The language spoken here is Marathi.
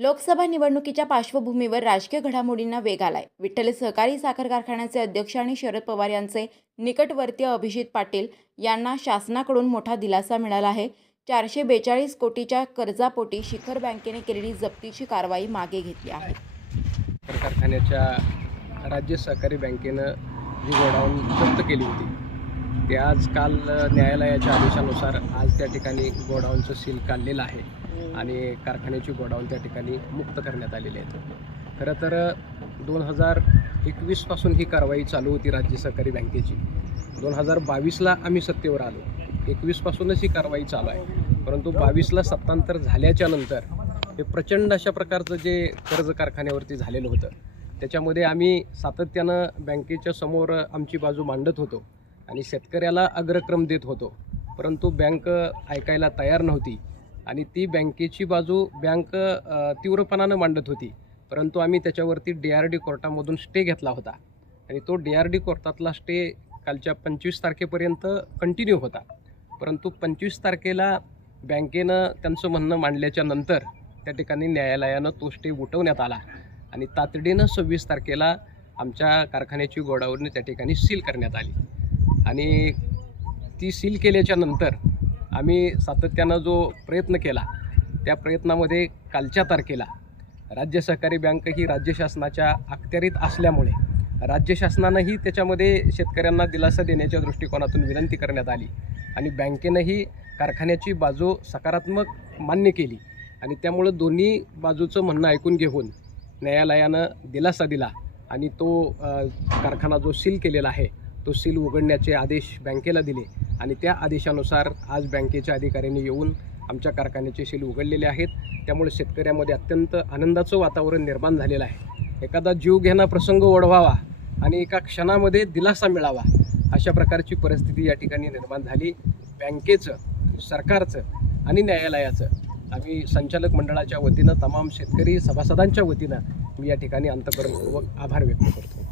लोकसभा निवडणुकीच्या पार्श्वभूमीवर राजकीय घडामोडींना वेग आलाय विठ्ठल सहकारी साखर कारखान्याचे अध्यक्ष आणि शरद पवार यांचे निकटवर्तीय अभिजित पाटील यांना शासनाकडून मोठा दिलासा मिळाला आहे चारशे बेचाळीस कोटीच्या कर्जापोटी शिखर बँकेने केलेली जप्तीची कारवाई मागे घेतली आहे साखर कारखान्याच्या राज्य सहकारी बँकेनं जी गोडाऊन जप्त केली होती ते आज काल न्यायालयाच्या आदेशानुसार आज त्या ठिकाणी गोडाऊनचं सील काढलेलं आहे आणि कारखान्याची गोडाऊन त्या ठिकाणी मुक्त करण्यात आलेले आहेत खरं तर दोन हजार एकवीसपासून ही कारवाई चालू होती राज्य सहकारी बँकेची दोन हजार बावीसला आम्ही सत्तेवर आलो एकवीसपासूनच ही कारवाई चालू आहे परंतु बावीसला सत्तांतर झाल्याच्या नंतर हे प्रचंड अशा प्रकारचं जे कर्ज कारखान्यावरती झालेलं होतं त्याच्यामध्ये आम्ही सातत्यानं बँकेच्या समोर आमची बाजू मांडत होतो आणि शेतकऱ्याला अग्रक्रम देत होतो परंतु बँक ऐकायला तयार नव्हती आणि ती बँकेची बाजू बँक तीव्रपणानं मांडत होती परंतु आम्ही त्याच्यावरती डी आर डी कोर्टामधून स्टे घेतला होता आणि तो डी आर डी कोर्टातला स्टे कालच्या पंचवीस तारखेपर्यंत कंटिन्यू होता परंतु पंचवीस तारखेला बँकेनं त्यांचं म्हणणं मांडल्याच्या नंतर त्या ठिकाणी न्यायालयानं तो स्टे उठवण्यात आला आणि तातडीनं सव्वीस तारखेला आमच्या कारखान्याची गोडावरून त्या ठिकाणी सील करण्यात आली आणि ती सील केल्याच्यानंतर आम्ही सातत्यानं जो प्रयत्न केला त्या प्रयत्नामध्ये कालच्या तारखेला राज्य सहकारी बँक ही राज्य शासनाच्या अखत्यारीत असल्यामुळे राज्य शासनानंही त्याच्यामध्ये शेतकऱ्यांना दिलासा देण्याच्या दृष्टिकोनातून विनंती करण्यात आली आणि बँकेनंही कारखान्याची बाजू सकारात्मक मान्य केली आणि त्यामुळं दोन्ही बाजूचं म्हणणं ऐकून घेऊन न्यायालयानं दिलासा दिला आणि तो कारखाना जो सील केलेला आहे तो सील उघडण्याचे आदेश बँकेला दिले आणि त्या आदेशानुसार आज बँकेच्या अधिकाऱ्यांनी येऊन आमच्या कारखान्याचे शेल उघडलेले आहेत त्यामुळे शेतकऱ्यामध्ये अत्यंत आनंदाचं वातावरण निर्माण झालेलं आहे एखादा जीव घेणा प्रसंग ओढवावा आणि एका क्षणामध्ये दिलासा मिळावा अशा प्रकारची परिस्थिती या ठिकाणी निर्माण झाली बँकेचं सरकारचं आणि न्यायालयाचं आम्ही संचालक मंडळाच्या वतीनं तमाम शेतकरी सभासदांच्या वतीनं मी या ठिकाणी अंतकरणपूर्वक आभार व्यक्त करतो